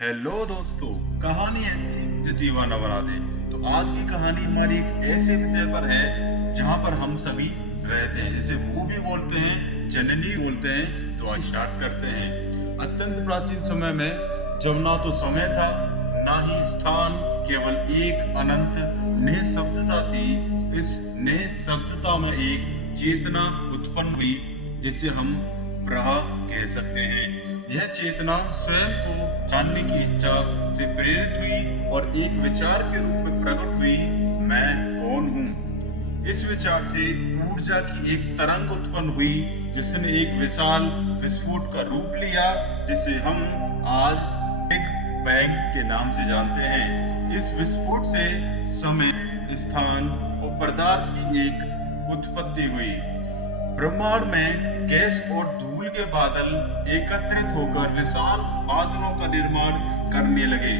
Hello दोस्तों, कहानी ऐसी जो दीवाना बना दे। तो आज की कहानी हमारी एक ऐसे विषय पर है जहाँ पर हम सभी रहते हैं, जिसे मूवी बोलते हैं, जननी बोलते हैं। तो आज स्टार्ट करते हैं। अत्यंत प्राचीन समय में जब ना तो समय था ना ही स्थान, केवल एक अनंत निःशब्दता थी। इस निःशब्दता में एक चेतना उत्पन्न हुई जिसे हम ब्रह्म कह सकते हैं। यह चेतना स्वयं को जानने की इच्छा से प्रेरित हुई और एक विचार के रूप में प्रकट हुई, मैं कौन हूँ। इस विचार से ऊर्जा की एक तरंग उत्पन्न हुई जिसने एक विशाल विस्फोट का रूप लिया, जिसे हम आज बिग बैंग के नाम से जानते हैं। इस विस्फोट से समय, स्थान और पदार्थ की एक उत्पत्ति हुई। ब्रह्मांड में गैस और धूल के बादल एकत्रित होकर विशाल बादलों का निर्माण करने लगे।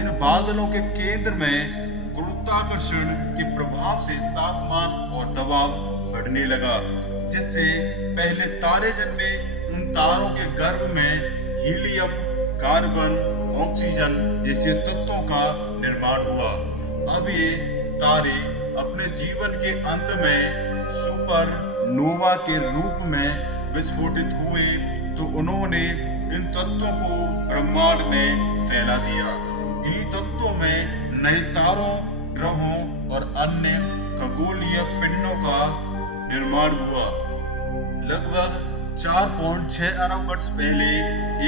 इन बादलों के केंद्र में गुरुत्वाकर्षण के प्रभाव से तापमान और दबाव बढ़ने लगा, जिससे पहले तारे जन्मे। उन तारों के गर्भ में हीलियम, कार्बन, ऑक्सीजन जैसे तत्वों का निर्माण हुआ। अब ये तारे अपने जीवन के अंत में सुपर नोवा के रूप में विस्फोटित हुए, तो उन्होंने इन तत्वों को ब्रह्मांड में फैला दिया। इन तत्वों में नए तारों, ग्रहों और अन्य खगोलीय पिंडों का निर्माण हुआ। लगभग 4.6 अरब वर्ष पहले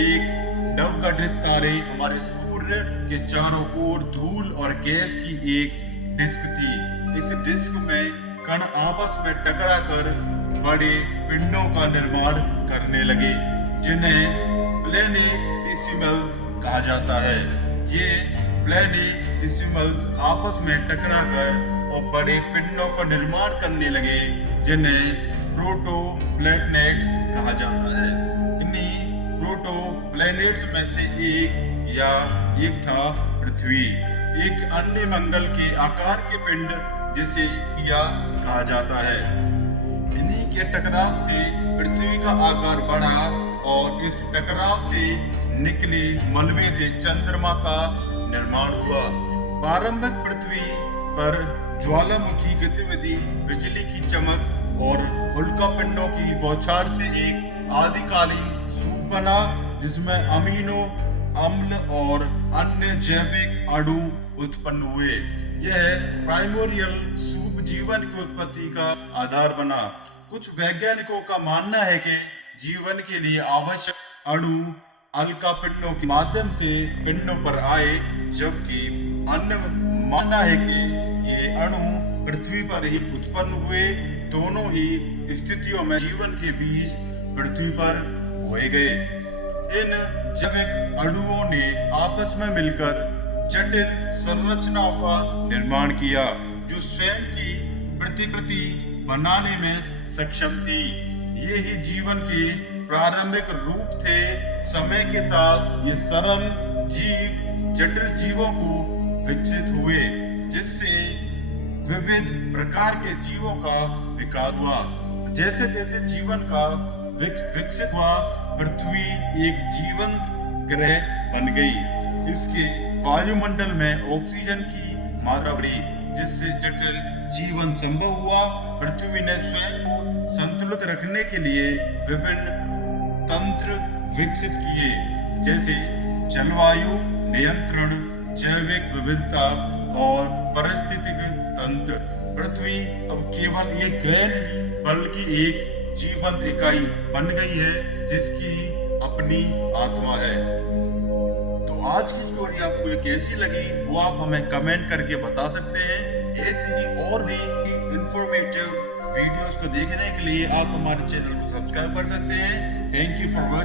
एक नवगठित तारे हमारे सूर्य के चारों ओर धूल और गैस की एक डिस्क थी। इस डिस्क में कण आपस में टकराकर बड़े पिंडों का निर्माण करने लगे, जिन्हें प्लैनेटेसिमल्स कहा जाता है। ये प्लैनेटेसिमल्स आपस में टकराकर और बड़े पिंडों का निर्माण करने लगे, जिन्हें प्रोटोप्लैनेट्स कहा जाता है। इन्हीं प्रोटोप्लैनेट्स में से एक था पृथ्वी। एक अन्य मंगल के आकार के पिंड जिसे थिया कहा जाता है। इन्हीं के टकराव से पृथ्वी का आकार बढ़ा और इस टकराव से निकले मलबे से चंद्रमा का निर्माण हुआ। प्रारंभिक पृथ्वी पर ज्वालामुखी गतिविधि, बिजली की चमक और उल्कापिंडों की बौछार से एक आदिकालीन सूप बना, जिसमें अमीनो अम्ल और अन्य जैविक अणु उत्पन्न हुए। यह प्राइमोरियल सूप जीवन की उत्पत्ति का आधार बना। कुछ वैज्ञानिकों का मानना है कि जीवन के लिए आवश्यक अणु उल्का पिंडों के माध्यम से पिंडों पर आए, जबकि अन्य मानना है कि ये अणु पृथ्वी पर ही उत्पन्न हुए। दोनों ही स्थितियों में जीवन के बीज पृथ्वी पर बोए गए। इन जैविक अणुओं ने आपस में मिलकर जटिल संरचनाओं का निर्माण किया, जो स्वयं की प्रतिकृति बनाने में सक्षम थी। ये ही जीवन के प्रारंभिक रूप थे। समय के साथ ये सरल जीव जटिल जीवों को विकसित हुए, जिससे विविध प्रकार के जीवों का विकास हुआ। जैसे जैसे जीवन का विकसित हुआ, पृथ्वी एक जीवंत ग्रह बन गई। इसके वायुमंडल में ऑक्सीजन की मात्रा बढ़ी, जिससे जटिल जीवन संभव हुआ। पृथ्वी ने स्वयं को संतुलित रखने के लिए विभिन्न तंत्र विकसित किए, जैसे जलवायु नियंत्रण, जैविक विविधता और पारिस्थितिक तंत्र। पृथ्वी अब केवल एक ग्रह नहीं, बल्कि एक जीवंत इकाई बन गई है, जिसकी अपनी आत्मा है। तो आज की स्टोरी आपको ये कैसी लगी, वो आप हमें कमेंट करके बता सकते हैं। ऐसी ही और भी इंफॉर्मेटिव वीडियोस को देखने के लिए आप हमारे चैनल को सब्सक्राइब कर सकते हैं। Thank you for watching.